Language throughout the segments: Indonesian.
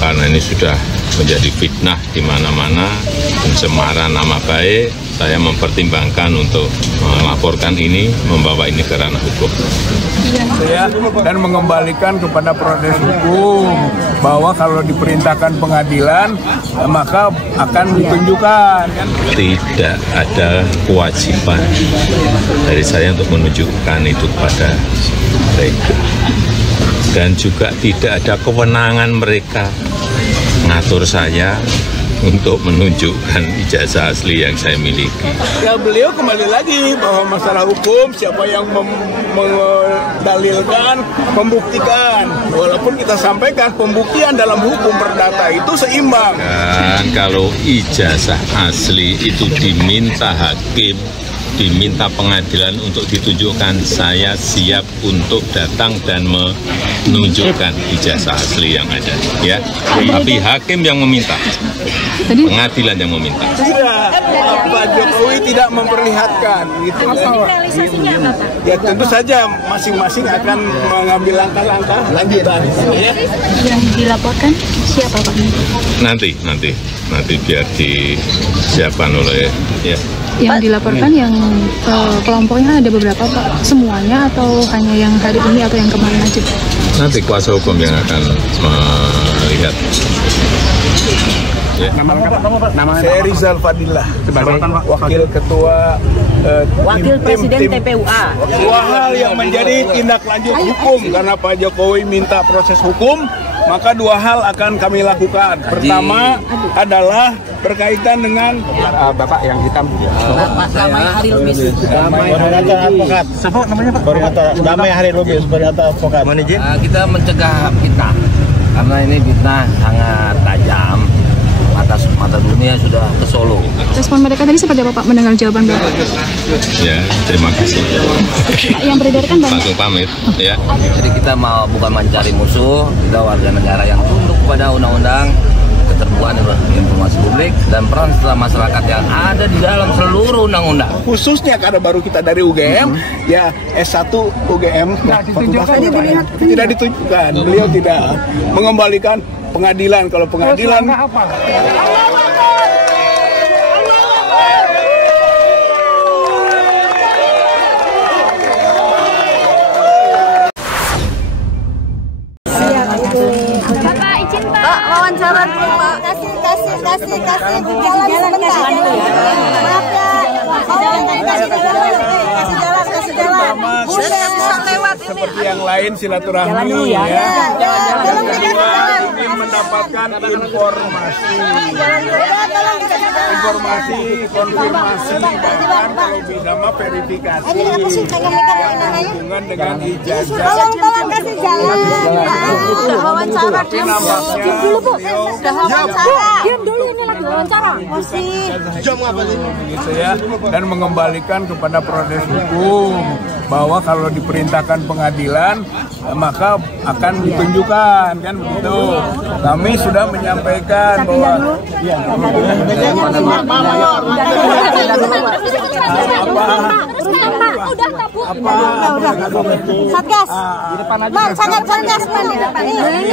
karena ini sudah menjadi fitnah di mana-mana, pencemaran nama baik, saya mempertimbangkan untuk melaporkan ini, membawa ini ke ranah hukum. Dan mengembalikan kepada proses hukum bahwa kalau diperintahkan pengadilan maka akan ditunjukkan. Tidak ada kewajiban dari saya untuk menunjukkan itu kepada mereka, dan juga tidak ada kewenangan mereka ngatur saya untuk menunjukkan ijazah asli yang saya miliki. Ya, beliau kembali lagi bahwa masalah hukum siapa yang mendalilkan, membuktikan. Walaupun kita sampaikan pembuktian dalam hukum perdata itu seimbang. Dan kalau ijazah asli itu diminta hakim, diminta pengadilan untuk ditunjukkan, saya siap untuk datang dan menunjukkan ijazah asli yang ada, ya. Tapi hakim yang meminta, pengadilan yang meminta. Pak Jokowi tidak memperlihatkan, gitu. Ya tentu saja masing-masing akan mengambil langkah-langkah lanjutan. Ya. Yang dilaporkan siapa Pak? Nanti biar disiapkan oleh ya. Yang dilaporkan yang kelompoknya ada beberapa Pak, semuanya atau hanya yang hari ini atau yang kemarin aja? Nanti kuasa hukum yang akan melihat. Ya. Nama saya Rizal Fadillah, sebagai Wakil Ketua Wakil Presiden TPUA. Dua hal yang menjadi tindak lanjut hukum karena Pak Jokowi minta proses hukum, maka dua hal akan kami lakukan. Pertama adalah berkaitan dengan Bapak yang hitam. Damai Hari Lubis. Koordinator advokat. Siapa namanya Pak? Koordinator Damai Hari Lubis, koordinator advokat. Kita mencegah fitnah karena ini fitnah sangat tajam. Mata dunia sudah ke Solo. Respon mereka tadi seperti apa Pak mendengar jawaban Bapak? Ya, terima kasih. Pak, yang beredar kan Bapak? Langsung pamit, ya. Jadi kita mau bukan mencari musuh, kita warga negara yang tunduk kepada undang-undang, keterbukaan informasi publik, dan peran serta masyarakat yang ada di dalam seluruh undang-undang. Khususnya karena baru kita dari UGM, ya S1 UGM tidak ditunjukkan. Beliau tidak mengembalikan pengadilan. Kalau pengadilan Bapak izin Pak. Wawancara dulu Pak. Kasih jalan sebentar. Maaf ya. Kasih jalan. Bisa lewat ini. seperti yang lain silaturahmi ya. Ingin mendapatkan informasi konfirmasi, bahkan kalau bisa mah verifikasi hubungan dengan ijazah. Tolong kasih jalan. Udah wawancara Tapi nampaknya Udah wawancara. Diam dulu, ini lagi wawancara. gitu ya, dan mengembalikan kepada proses hukum bahwa kalau diperintahkan pengadilan maka akan ditunjukkan, kan begitu. Kami sudah menyampaikan bahwa Satgas. Sangat Satgas di depan.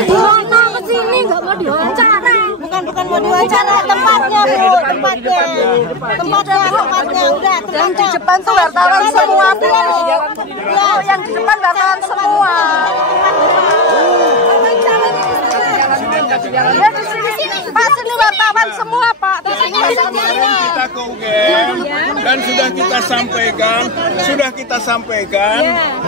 Mau ke sini nggak mau diwawancara. Bukan mau diwawancara, tempatnya Bu, tempatnya udah. Yang di depan tuh wartawan semua Bu. Yang di depan wartawan semua. Ya di sini Pak, sini wartawan semua Pak. kita ke UGM dan sudah kita sampaikan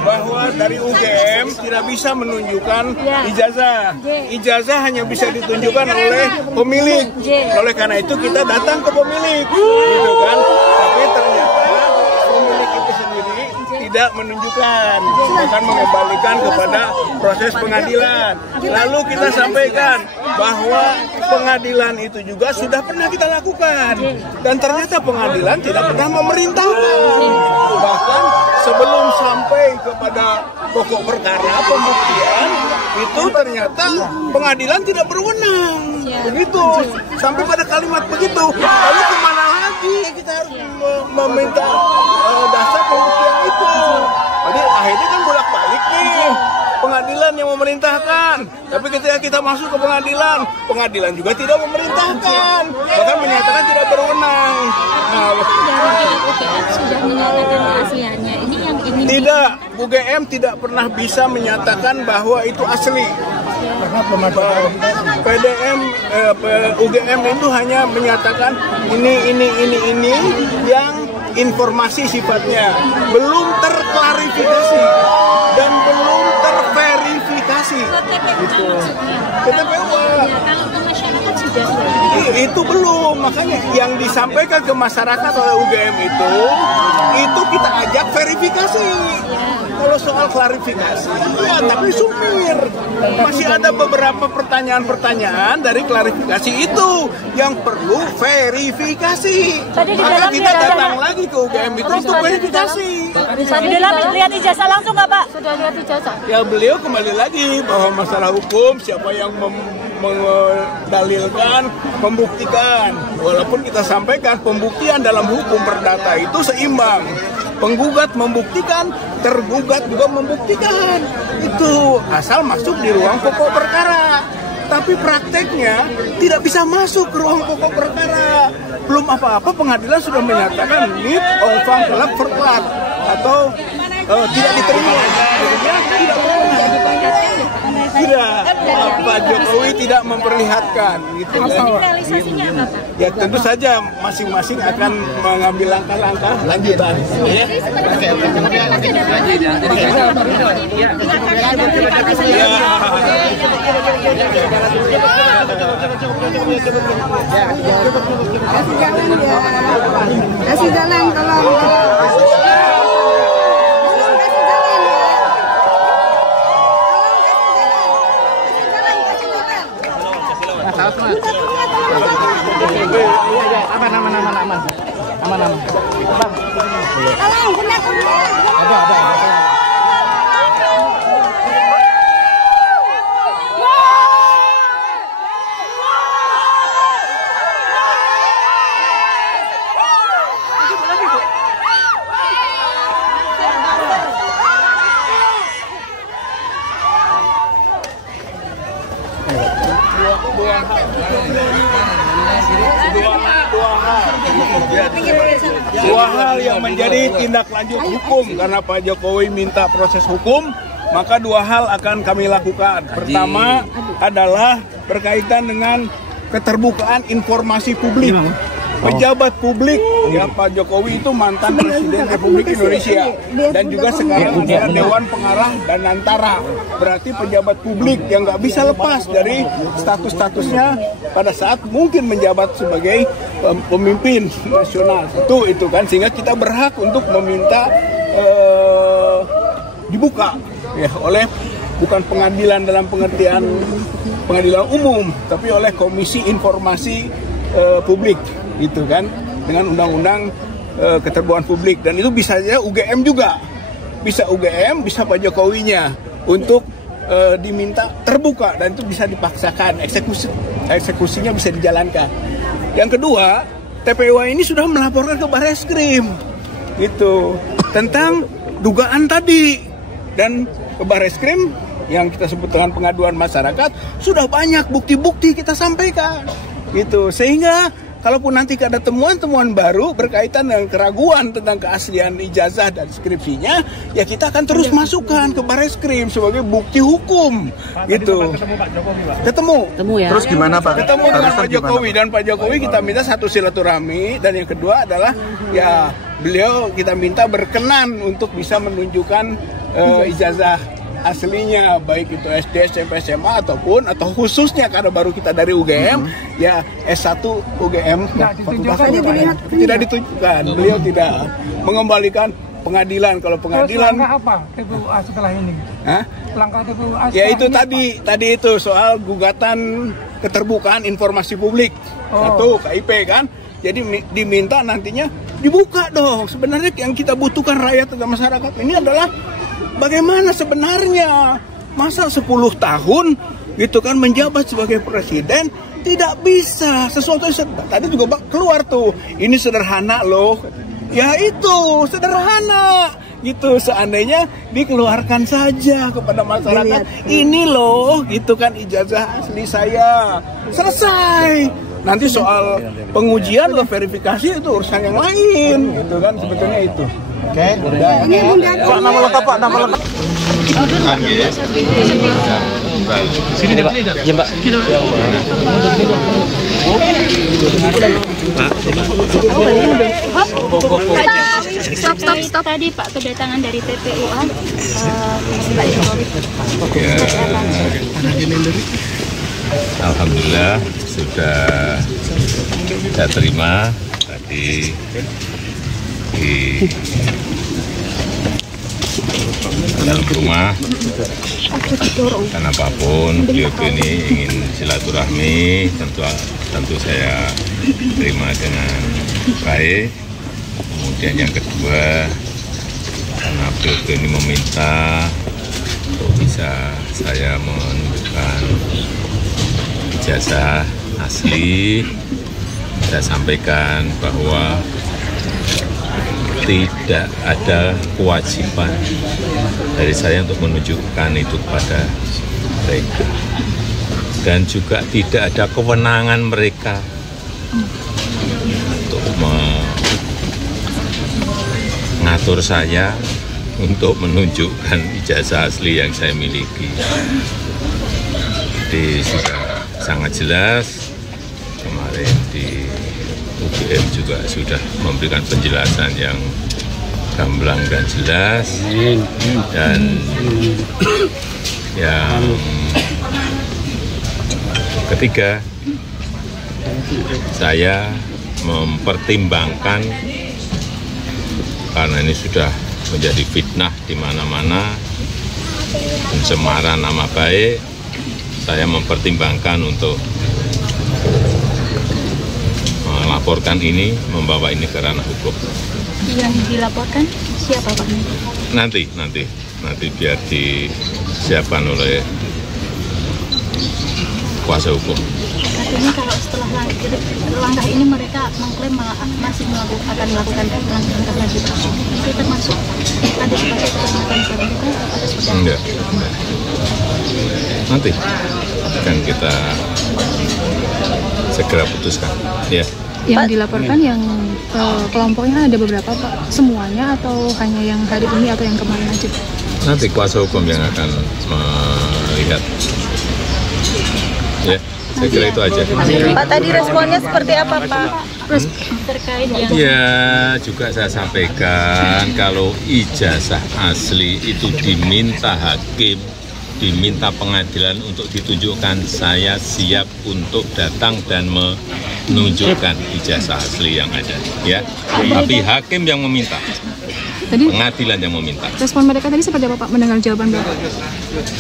bahwa dari UGM tidak bisa menunjukkan ijazah. Ijazah hanya bisa ditunjukkan oleh pemilik. Oleh karena itu kita datang ke pemilik, gitu kan? Tapi ternyata pemilik itu sendiri tidak menunjukkan, akan mengembalikan kepada proses pengadilan. Lalu kita sampaikan bahwa pengadilan itu juga sudah pernah kita lakukan, dan ternyata pengadilan tidak pernah memerintahkan. Bahkan sebelum sampai kepada pokok perkara pembuktian itu ternyata pengadilan tidak berwenang. Begitu, sampai pada kalimat begitu. Lalu kemana lagi kita harus meminta dasar pembuktian itu? Jadi akhirnya kan bolak-balik nih. pengadilan yang memerintahkan. Tapi ketika kita masuk ke pengadilan, pengadilan juga tidak memerintahkan, bahkan menyatakan tidak berwenang. Nah, sudah menyatakan keasliannya. Ini yang ingin tidak, UGM tidak pernah bisa menyatakan bahwa itu asli. UGM itu hanya menyatakan ini yang informasi sifatnya belum terklarifikasi dan belum terverifikasi. gitu. Kalau ke masyarakat sudah itu belum, makanya yang disampaikan ke masyarakat oleh UGM itu kita ajak verifikasi. Kalau soal klarifikasi, ya tapi sumir. Masih ada beberapa pertanyaan-pertanyaan dari klarifikasi itu yang perlu verifikasi. Maka kita datang lagi ke UGM itu untuk verifikasi. di dalam lihat ijazah langsung nggak Pak? Sudah lihat ijazah? Ya beliau kembali lagi bahwa masalah hukum siapa yang mendalilkan, membuktikan. Walaupun kita sampaikan pembuktian dalam hukum perdata itu seimbang. Penggugat membuktikan, tergugat juga membuktikan. Itu asal masuk di ruang pokok perkara. Tapi prakteknya tidak bisa masuk ke ruang pokok perkara. Belum apa-apa pengadilan sudah menyatakan niet onafhankelijk verklaard atau tidak diterima. Tidak berwenang. Tidak, Pak Jokowi tidak memperlihatkan gitu kan. Realisasinya apa Pak? Ya tentu saja masing-masing akan mengambil langkah-langkah lanjutan. Ya. Kasih jalan kalau aman. Bang. Tolong, ada. Dua hal yang menjadi tindak lanjut hukum karena Pak Jokowi minta proses hukum, maka dua hal akan kami lakukan. Pertama adalah berkaitan dengan keterbukaan informasi publik. Pejabat publik, ya Pak Jokowi itu mantan Presiden Republik Indonesia dan juga sekarang dia Dewan Pengarah dan Antara. Berarti pejabat publik yang nggak bisa lepas dari status-statusnya pada saat mungkin menjabat sebagai pemimpin nasional. Itu kan sehingga kita berhak untuk meminta dibuka ya oleh bukan pengadilan dalam pengertian pengadilan umum, tapi oleh Komisi Informasi Publik. Itu kan dengan undang-undang keterbukaan publik dan itu bisa saja UGM juga bisa UGM bisa Pak Jokowinya untuk diminta terbuka dan itu bisa dipaksakan eksekusinya bisa dijalankan. Yang kedua TPWA ini sudah melaporkan ke Barreskrim gitu tentang dugaan tadi dan ke Barreskrim yang kita sebut dengan pengaduan masyarakat sudah banyak bukti-bukti kita sampaikan gitu sehingga kalaupun nanti ada temuan-temuan baru berkaitan dengan keraguan tentang keaslian ijazah dan skripsinya, ya kita akan terus masukkan ke Barreskrim sebagai bukti hukum, gitu. Ketemu ya. Terus gimana Pak? Ketemu dengan Pak Jokowi dan Pak Jokowi kita minta satu silaturahmi dan yang kedua adalah ya beliau kita minta berkenan untuk bisa menunjukkan ijazah aslinya baik itu SD, SMP, SMA atau khususnya karena baru kita dari UGM ya S1 UGM tidak ditunjukkan. Beliau tidak mengembalikan pengadilan. Kalau pengadilan langkah apa TPWA setelah ini? Langkah TPWA ya itu tadi itu soal gugatan keterbukaan informasi publik atau KIP kan. Jadi diminta nantinya dibuka dong. Sebenarnya yang kita butuhkan rakyat dan masyarakat ini adalah bagaimana sebenarnya masa 10 tahun gitu kan menjabat sebagai presiden tidak bisa sesuatu tadi juga keluar tuh ini sederhana loh ya itu sederhana gitu. Seandainya dikeluarkan saja kepada masyarakat, ini loh, gitu kan ijazah asli saya, selesai. Nanti soal pengujian atau verifikasi itu urusan yang lain, gitu kan sebetulnya itu. Oke. Pak, nama lengkap Pak, nama lengkap. Sini deh Pak. Ya Pak. Stop. Tadi Pak kedatangan dari TPUA Pak Jokowi. Alhamdulillah sudah saya terima tadi di dalam rumah, dan apapun beliau ini ingin silaturahmi, tentu saya terima dengan baik. Kemudian yang kedua, karena beliau ini meminta untuk bisa saya menunjukkan ijazah asli, saya sampaikan bahwa tidak ada kewajiban dari saya untuk menunjukkan itu kepada mereka, dan juga tidak ada kewenangan mereka untuk mengatur saya untuk menunjukkan ijazah asli yang saya miliki. Jadi sudah sangat jelas, kemarin di UGM juga sudah memberikan penjelasan yang gamblang dan jelas, dan yang ketiga, saya mempertimbangkan karena ini sudah menjadi fitnah di mana-mana, pencemaran nama baik, saya mempertimbangkan untuk melaporkan ini, membawa ini ke ranah hukum. Yang dilaporkan siapa Pak? Nanti biar disiapkan oleh kuasa hukum. Artinya kalau setelah langkah ini mereka mengklaim masih akan melakukan langkah lanjut, itu termasuk antisipasi keselamatan selanjutnya atau seperti apa? Enggak. Nanti akan kita segera putuskan. Ya. Yang dilaporkan yang kelompoknya ada beberapa Pak, semuanya atau hanya yang hari ini atau yang kemarin aja? Nanti kuasa hukum yang akan melihat. Ya, saya kira itu aja. Pak, tadi responnya seperti apa Pak? Terkait yang Ya, juga saya sampaikan kalau ijazah asli itu diminta hakim, diminta pengadilan untuk ditunjukkan, saya siap untuk datang dan menunjukkan ijazah asli yang ada, ya. Tapi hakim yang meminta, pengadilan yang meminta. Respon mereka tadi seperti apa Pak mendengar jawaban Bapak?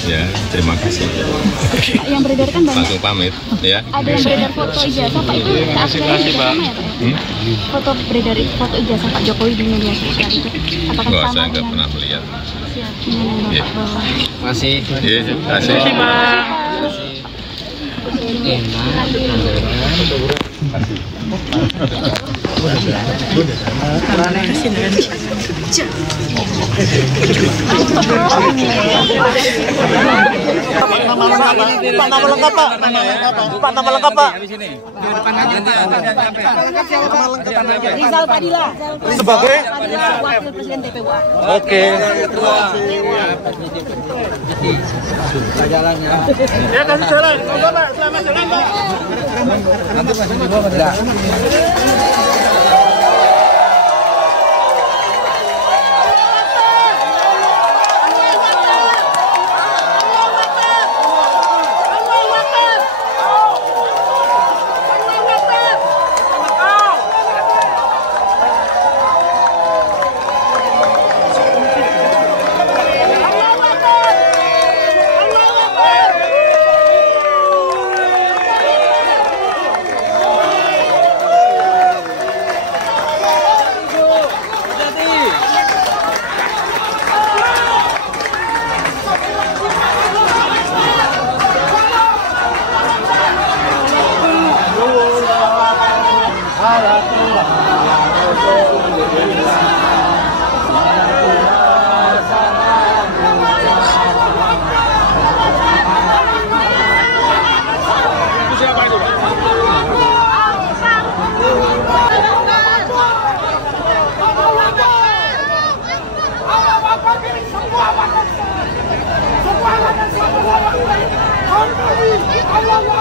Ya, terima kasih. Pak, yang beredar kan banyak. Langsung pamit, ya. Ada yang beredar foto ijazah Pak, itu keasliannya sama ya Pak? Foto beredar foto ijazah Pak Jokowi di media sosial itu, apakah Enggak, sama? saya nggak pernah melihat. Siap. Ya. Masih. Ya, terima kasih. Pak, nama lengkap Pak. Pak, nama lengkap Pak. Rizal Padilla. Sebagai Wakil Presiden TPUA. Oke. Ya, kasih jalan. Pak, selamat jalan Pak. Nanti masih di bawah tidak?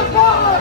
Semua